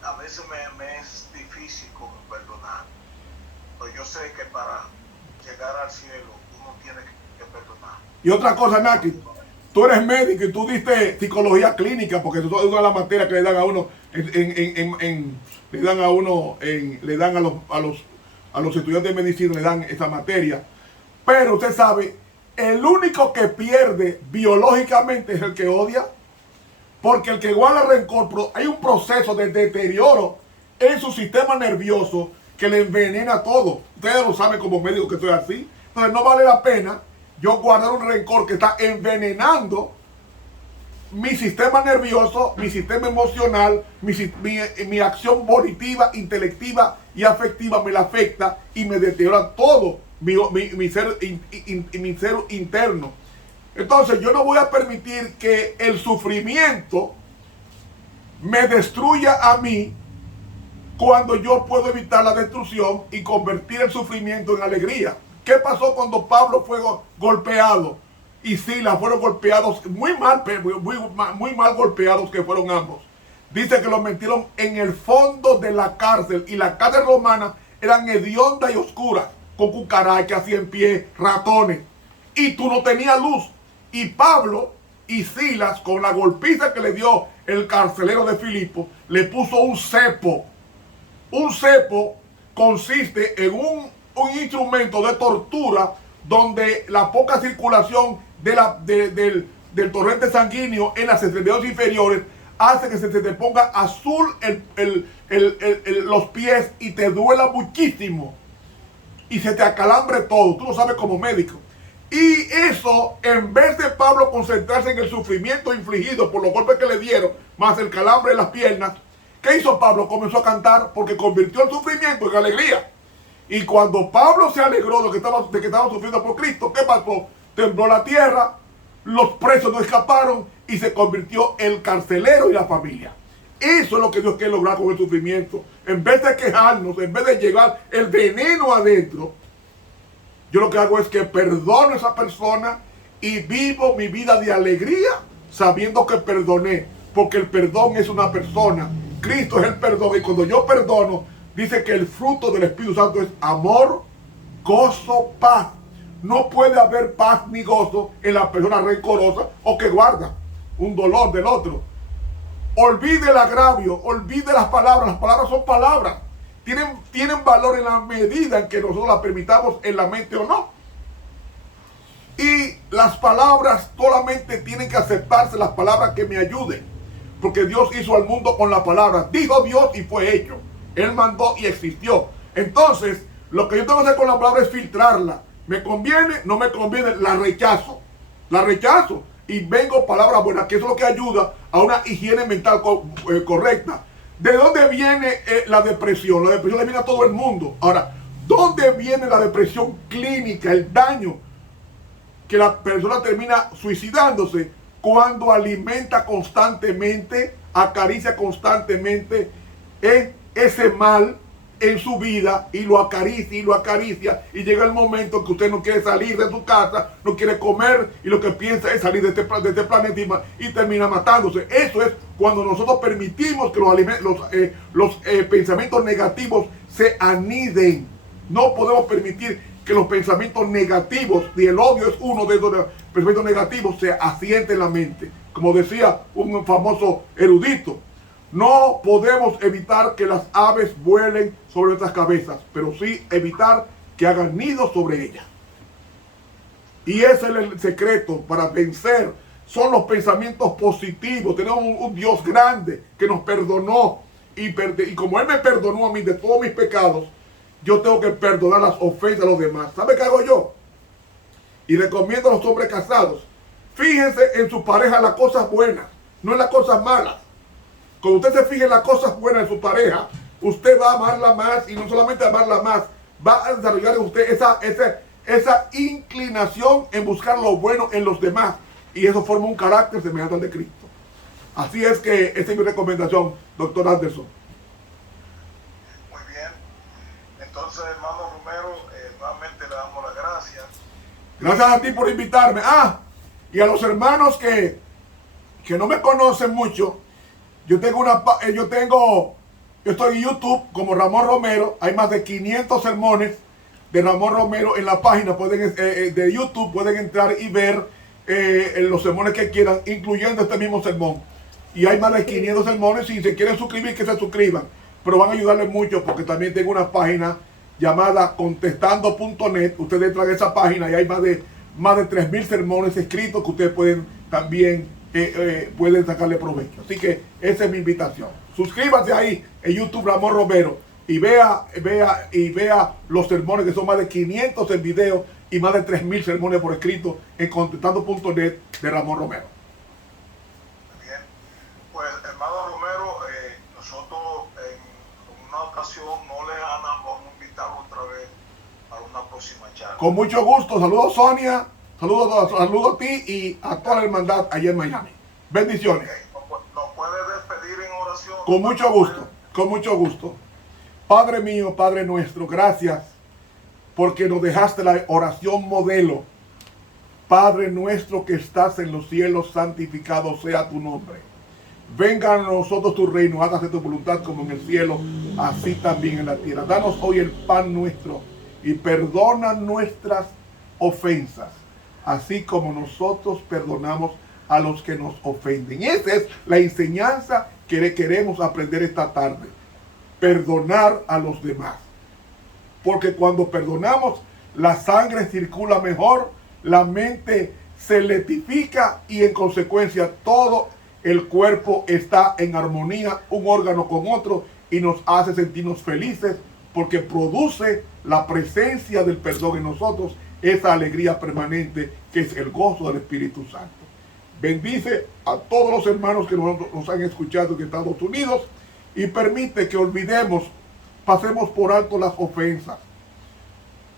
a veces me es difícil como perdonar. Pues yo sé que para llegar al cielo uno tiene que perdonar. Y otra cosa, Naki, tú eres médico y tú diste psicología clínica, porque eso es una de las materias que le dan a uno le dan a los estudiantes de medicina, le dan esa materia. Pero usted sabe, el único que pierde biológicamente es el que odia, porque el que guarda rencor, hay un proceso de deterioro en su sistema nervioso que le envenena todo. Ustedes lo saben como médico que estoy así. Entonces no vale la pena yo guardar un rencor que está envenenando mi sistema nervioso, mi sistema emocional, mi acción volitiva, intelectiva y afectiva me la afecta y me deteriora todo mi ser interno. Entonces yo no voy a permitir que el sufrimiento me destruya a mí cuando yo puedo evitar la destrucción y convertir el sufrimiento en alegría. ¿Qué pasó cuando Pablo fue golpeado y Silas fueron golpeados, muy mal golpeados que fueron ambos? Dice que los metieron en el fondo de la cárcel, y las cárceles romanas eran hediondas y oscuras, con cucarachas, 100 pies, ratones, y tú no tenías luz. Y Pablo y Silas, con la golpiza que le dio el carcelero de Filipo, le puso un cepo. Un cepo consiste en un instrumento de tortura donde la poca circulación del torrente sanguíneo en las extremidades inferiores hace que se te ponga azul los pies y te duela muchísimo y se te acalambre todo. Tú lo sabes como médico. Y eso, en vez de Pablo concentrarse en el sufrimiento infligido por los golpes que le dieron, más el calambre en las piernas, ¿qué hizo Pablo? Comenzó a cantar, porque convirtió el sufrimiento en alegría. Y cuando Pablo se alegró de que estaba sufriendo por Cristo, ¿qué pasó? Tembló la tierra, los presos no escaparon y se convirtió el carcelero y la familia. Eso es lo que Dios quiere lograr con el sufrimiento. En vez de quejarnos, en vez de llevar el veneno adentro, yo lo que hago es que perdono a esa persona y vivo mi vida de alegría sabiendo que perdoné, porque el perdón es una persona. Cristo es el perdón, y cuando yo perdono, dice que el fruto del Espíritu Santo es amor, gozo, paz. No puede haber paz ni gozo en la persona rencorosa o que guarda un dolor del otro. Olvide el agravio, olvide las palabras son palabras. Tienen valor en la medida en que nosotros las permitamos en la mente o no. Y las palabras solamente tienen que aceptarse, las palabras que me ayuden. Porque Dios hizo al mundo con la palabra. Dijo Dios y fue hecho. Él mandó y existió. Entonces, lo que yo tengo que hacer con la palabra es filtrarla. ¿Me conviene? No me conviene. La rechazo. La rechazo. Y vengo palabras buenas, que eso es lo que ayuda a una higiene mental correcta. ¿De dónde viene la depresión? La depresión le viene a todo el mundo. Ahora, ¿dónde viene la depresión clínica? El daño que la persona termina suicidándose cuando alimenta constantemente, acaricia constantemente ese mal en su vida y lo acaricia y llega el momento en que usted no quiere salir de su casa, no quiere comer y lo que piensa es salir de este planeta y termina matándose. Eso es cuando nosotros permitimos que los pensamientos negativos se aniden. No podemos permitir que los pensamientos negativos, y el odio es uno de esos pensamientos negativos, se asiente en la mente. Como decía un famoso erudito, no podemos evitar que las aves vuelen sobre nuestras cabezas, pero sí evitar que hagan nidos sobre ellas. Y ese es el secreto para vencer. Son los pensamientos positivos. Tenemos un Dios grande que nos perdonó. Y como Él me perdonó a mí de todos mis pecados, yo tengo que perdonar las ofensas a los demás. ¿Sabe qué hago yo? Y recomiendo a los hombres casados: fíjense en su pareja las cosas buenas, no en las cosas malas. Cuando usted se fije en las cosas buenas de su pareja, usted va a amarla más, y no solamente amarla más, va a desarrollar en usted esa inclinación en buscar lo bueno en los demás, y eso forma un carácter semejante al de Cristo. Así es que esa es mi recomendación, doctor Anderson. Muy bien. Entonces, hermano Romero, nuevamente le damos las gracias. Gracias a ti por invitarme. Y a los hermanos que no me conocen mucho, yo estoy en YouTube como Ramón Romero. Hay más de 500 sermones de Ramón Romero en la página de YouTube. Pueden entrar y ver los sermones que quieran, incluyendo este mismo sermón. Y hay más de 500 sermones. Si se quieren suscribir, que se suscriban. Pero van a ayudarles mucho, porque también tengo una página llamada contestando.net. Ustedes entran a esa página y hay más de 3.000 sermones escritos que ustedes pueden también pueden sacarle provecho. Así que esa es mi invitación. Suscríbanse ahí en YouTube Ramón Romero y vea los sermones, que son más de 500 en video y más de 3.000 sermones por escrito en contestando.net de Ramón Romero. oración no lejana, vamos a invitarlo otra vez a una próxima charla. Con mucho gusto. Saludos, Sonia. Saludos a ti y a toda la hermandad allá en Miami. Bendiciones. ¿Nos puede despedir en oración? Con mucho gusto, con mucho gusto. Padre mío, Padre nuestro, gracias porque nos dejaste la oración modelo. Padre nuestro que estás en los cielos, santificado sea tu nombre. Venga a nosotros tu reino, hágase tu voluntad como en el cielo, así también en la tierra. Danos hoy el pan nuestro y perdona nuestras ofensas, así como nosotros perdonamos a los que nos ofenden. Y esa es la enseñanza que queremos aprender esta tarde. Perdonar a los demás. Porque cuando perdonamos, la sangre circula mejor, la mente se letifica y en consecuencia todo el cuerpo está en armonía, un órgano con otro, y nos hace sentirnos felices porque produce la presencia del perdón en nosotros, esa alegría permanente que es el gozo del Espíritu Santo. Bendice a todos los hermanos que nos han escuchado en Estados Unidos y permite que olvidemos, pasemos por alto las ofensas,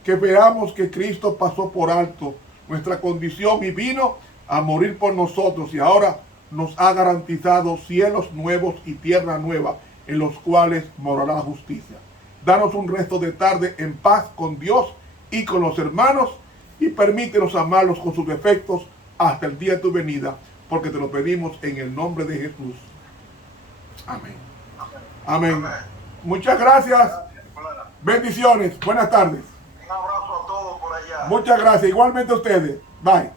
que veamos que Cristo pasó por alto nuestra condición y vino a morir por nosotros y ahora nos ha garantizado cielos nuevos y tierra nueva en los cuales morará la justicia. Danos un resto de tarde en paz con Dios y con los hermanos y permítenos amarlos con sus defectos hasta el día de tu venida, porque te lo pedimos en el nombre de Jesús. Amén. Amén. Muchas gracias. Bendiciones. Buenas tardes. Un abrazo a todos por allá. Muchas gracias. Igualmente a ustedes. Bye.